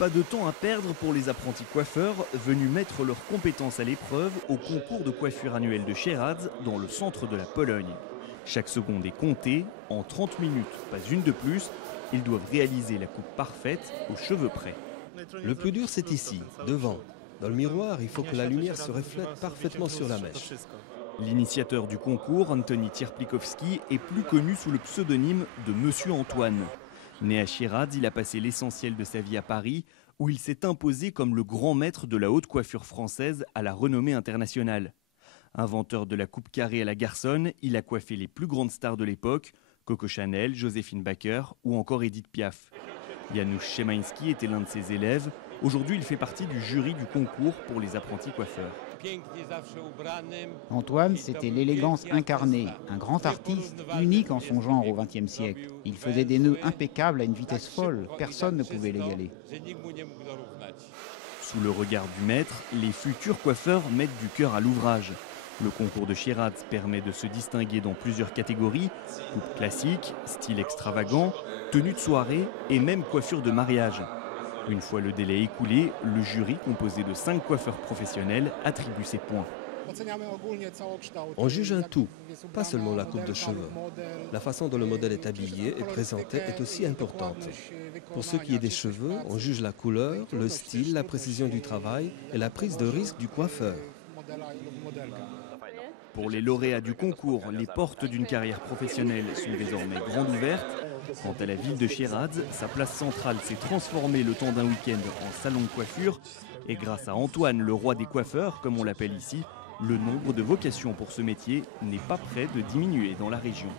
Pas de temps à perdre pour les apprentis coiffeurs venus mettre leurs compétences à l'épreuve au concours de coiffure annuel de Sieradz dans le centre de la Pologne. Chaque seconde est comptée, en 30 minutes, pas une de plus, ils doivent réaliser la coupe parfaite aux cheveux près. Le plus dur, c'est ici, devant. Dans le miroir, il faut que la lumière se reflète parfaitement sur la mèche. L'initiateur du concours, Antoni Cierplikowski, est plus connu sous le pseudonyme de Monsieur Antoine. Né à Sieradz, il a passé l'essentiel de sa vie à Paris, où il s'est imposé comme le grand maître de la haute coiffure française à la renommée internationale. Inventeur de la coupe carrée à la garçonne, il a coiffé les plus grandes stars de l'époque, Coco Chanel, Joséphine Baker ou encore Edith Piaf. Janusz Szymański était l'un de ses élèves. Aujourd'hui, il fait partie du jury du concours pour les apprentis coiffeurs. Antoine, c'était l'élégance incarnée, un grand artiste unique en son genre au XXe siècle. Il faisait des nœuds impeccables à une vitesse folle, personne ne pouvait l'égaler. Sous le regard du maître, les futurs coiffeurs mettent du cœur à l'ouvrage. Le concours de Sieradz permet de se distinguer dans plusieurs catégories, coupe classique, style extravagant, tenue de soirée et même coiffure de mariage. Une fois le délai écoulé, le jury, composé de 5 coiffeurs professionnels, attribue ses points. On juge un tout, pas seulement la coupe de cheveux. La façon dont le modèle est habillé et présenté est aussi importante. Pour ce qui est des cheveux, on juge la couleur, le style, la précision du travail et la prise de risque du coiffeur. Pour les lauréats du concours, les portes d'une carrière professionnelle sont désormais grandes ouvertes. Quant à la ville de Sieradz, sa place centrale s'est transformée le temps d'un week-end en salon de coiffure. Et grâce à Antoine, le roi des coiffeurs, comme on l'appelle ici, le nombre de vocations pour ce métier n'est pas près de diminuer dans la région.